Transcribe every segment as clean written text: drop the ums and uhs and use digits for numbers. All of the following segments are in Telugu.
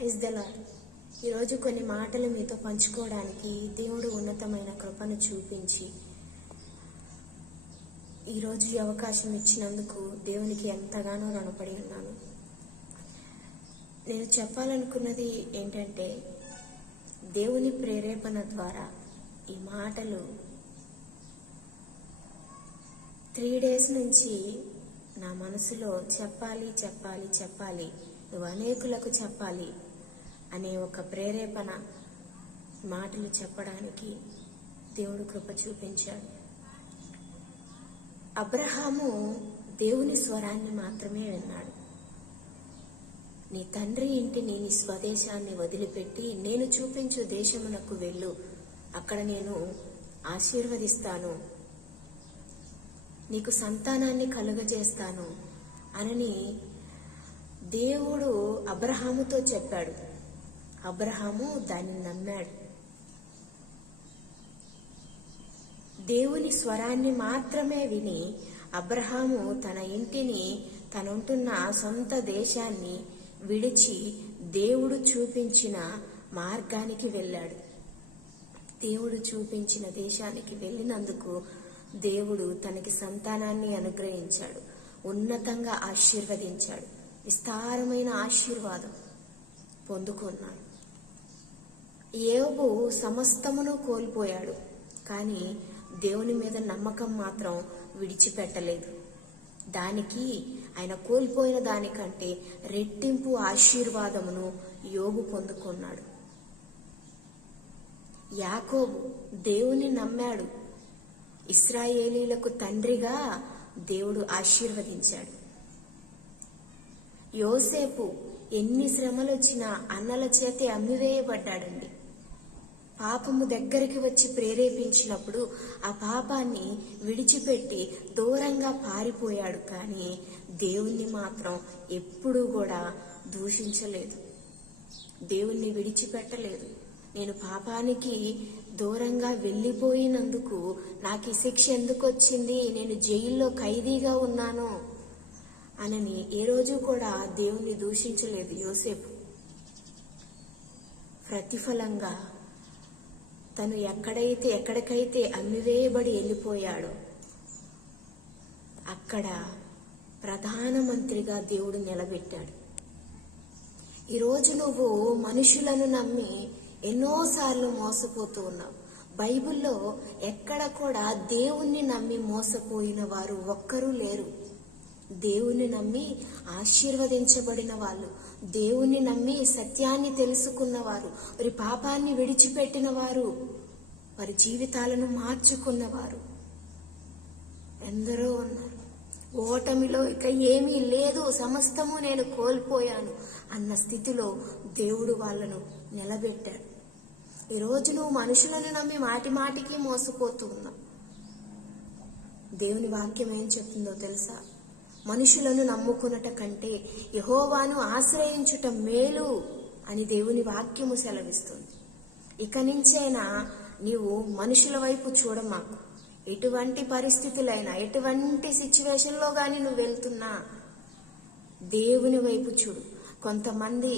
Praise the lord. ఈరోజు కొన్ని మాటలు మీతో పంచుకోవడానికి దేవుడు ఉన్నతమైన కృపను చూపించి ఈరోజు ఈ అవకాశం ఇచ్చినందుకు దేవునికి ఎంతగానో రుణపడి ఉన్నాను. నేను చెప్పాలనుకున్నది ఏంటంటే, దేవుని ప్రేరేపణ ద్వారా ఈ మాటలు 3 days నుంచి నా మనసులో చెప్పాలి, నువ్వు అనేకులకు చెప్పాలి అనే ఒక ప్రేరేపణ మాటలు చెప్పడానికి దేవుడు కృప చూపించాడు. అబ్రహాము దేవుని స్వరాన్ని మాత్రమే విన్నాడు. నీ తండ్రి ఇంటిని, నీ స్వదేశాన్ని వదిలిపెట్టి నేను చూపించు దేశమునకు వెళ్ళు, అక్కడ నేను ఆశీర్వదిస్తాను, నీకు సంతానాన్ని కలుగజేస్తాను అని దేవుడు అబ్రహాముతో చెప్పాడు. అబ్రహాము దాన్ని నమ్మాడు. దేవుని స్వరాన్ని మాత్రమే విని అబ్రహాము తన ఇంటిని, తనుంటున్న సొంత దేశాన్ని విడిచి దేవుడు చూపించిన మార్గానికి వెళ్ళాడు. దేవుడు చూపించిన దేశానికి వెళ్ళినందుకు దేవుడు తనకి సంతానాన్ని అనుగ్రహించాడు, ఉన్నతంగా ఆశీర్వదించాడు, విస్తారమైన ఆశీర్వాదం పొందుకున్నాడు. యోబు సమస్తమును కోల్పోయాడు, కానీ దేవుని మీద నమ్మకం మాత్రం విడిచిపెట్టలేదు. దానికి ఆయన కోల్పోయిన దానికంటే రెట్టింపు ఆశీర్వాదమును యోబు పొందుకున్నాడు. యాకోబు దేవుని నమ్మాడు. ఇశ్రాయేలీలకు తండ్రిగా దేవుడు ఆశీర్వదించాడు. యోసేపు ఎన్ని శ్రమలు వచ్చినా అన్నల చేతే అమ్మివేయబడ్డాడండి. పాపము దగ్గరికి వచ్చి ప్రేరేపించినప్పుడు ఆ పాపాన్ని విడిచిపెట్టి దూరంగా పారిపోయాడు, కానీ దేవుణ్ణి మాత్రం ఎప్పుడూ కూడా దూషించలేదు, దేవుణ్ణి విడిచిపెట్టలేదు. నేను పాపానికి దూరంగా వెళ్ళిపోయినందుకు నాకు ఈ శిక్ష ఎందుకు వచ్చింది, నేను జైల్లో ఖైదీగా ఉన్నాను అని ఏ రోజు కూడా దేవుణ్ణి దూషించలేదు యోసేపు. ప్రతిఫలంగా తను ఎక్కడికైతే అమ్మివేయబడి వెళ్ళిపోయాడో అక్కడ ప్రధానమంత్రిగా దేవుడు నిలబెట్టాడు. ఈరోజు నువ్వు మనుషులను నమ్మి ఎన్నోసార్లు మోసపోతూ ఉన్నావు. బైబిల్లో ఎక్కడ కూడా దేవుణ్ణి నమ్మి మోసపోయిన వారు ఒక్కరూ లేరు. దేవుని నమ్మి ఆశీర్వదించబడిన వాళ్ళు, దేవుని నమ్మి సత్యాన్ని తెలుసుకున్న వారు, వారి పాపాన్ని విడిచిపెట్టిన వారు, వారి జీవితాలను మార్చుకున్నవారు ఎందరో ఉన్నారు. ఓటమిలో ఇక ఏమీ లేదు, సమస్తము నేను కోల్పోయాను అన్న స్థితిలో దేవుడు వాళ్ళను నిలబెట్టాడు. ఈరోజు నువ్వు మనుషులను నమ్మి మాటికి మోసపోతూ ఉన్నావు. దేవుని వాక్యం ఏం చెప్తుందో తెలుసా? మనుషులను నమ్ముకున్నట కంటే యెహోవాను ఆశ్రయించుట మేలు అని దేవుని వాక్యము సెలవిస్తుంది. ఇక నుంచైనా నీవు మనుషుల వైపు చూడమాకు. ఎటువంటి పరిస్థితులైనా, ఎటువంటి సిచ్యువేషన్లో కానీ నువ్వు వెళ్తున్నా దేవుని వైపు చూడు. కొంతమంది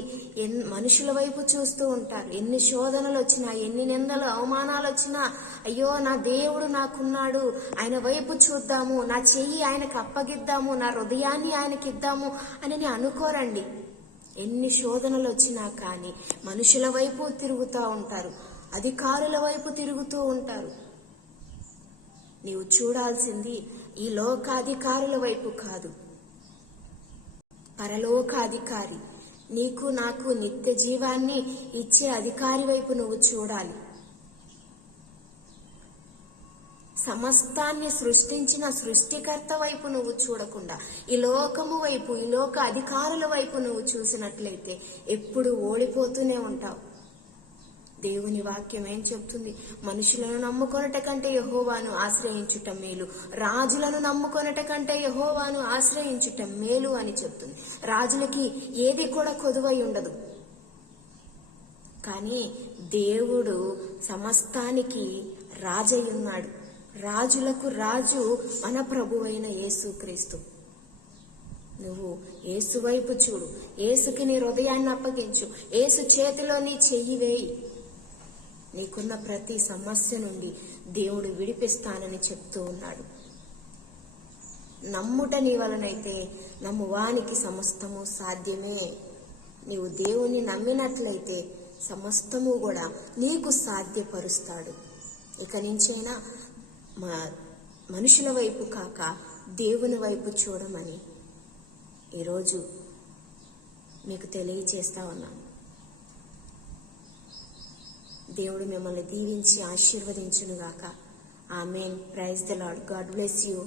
మనుషుల వైపు చూస్తూ ఉంటారు. ఎన్ని శోధనలు వచ్చినా, ఎన్ని నిందలు అవమానాలు వచ్చినా, అయ్యో నా దేవుడు నాకున్నాడు, ఆయన వైపు చూద్దాము, నా చెయ్యి ఆయనకు అప్పగిద్దాము, నా హృదయాన్ని ఆయనకి ఇద్దాము అని అనుకోరండి. ఎన్ని శోధనలు వచ్చినా కానీ మనుషుల వైపు తిరుగుతూ ఉంటారు, అధికారుల వైపు తిరుగుతూ ఉంటారు. నీవు చూడాల్సింది ఈ లోకాధికారుల వైపు కాదు, పరలోకాధికారి, నీకు నాకు నిత్య జీవాన్ని ఇచ్చే అధికారి వైపు నువ్వు చూడాలి. సమస్తాన్ని సృష్టించిన సృష్టికర్త వైపు నువ్వు చూడకుండా ఈ లోకము వైపు, ఈ లోక అధికారుల వైపు నువ్వు చూసినట్లయితే ఎప్పుడు ఓడిపోతూనే ఉంటావు. దేవుని వాక్యం ఏం చెప్తుంది? మనుషులను నమ్ముకొనట కంటే యెహోవాను ఆశ్రయించుట మేలు, రాజులను నమ్ముకొనట కంటే యెహోవాను ఆశ్రయించుట మేలు అని చెప్తుంది. రాజులకి ఏది కూడా కొదువై ఉండదు, కానీ దేవుడు సమస్తానికి రాజై ఉన్నాడు. రాజులకు రాజు మన ప్రభువైన యేసుక్రీస్తు. నువ్వు యేసు వైపు చూడు, యేసుకి నీ హృదయాన్ని అప్పగించు, యేసు చేతిలో నీ చెయ్యి వేయి. నీకున్న ప్రతి సమస్య నుండి దేవుడు విడిపిస్తానని చెప్తూ ఉన్నాడు. నమ్ముట నీ వలనైతే నమ్మువానికి సమస్తము సాధ్యమే. నీవు దేవుని నమ్మినట్లయితే సమస్తము కూడా నీకు సాధ్యపరుస్తాడు. ఇక నుంచైనా మనుషుల వైపు కాక దేవుని వైపు చూడమని ఈరోజు మీకు తెలియచేస్తా ఉన్నాను. దేవుడు మిమ్మల్ని దీవించి ఆశీర్వదించునుగాక. ఆమేన్. Praise the lord. God bless you.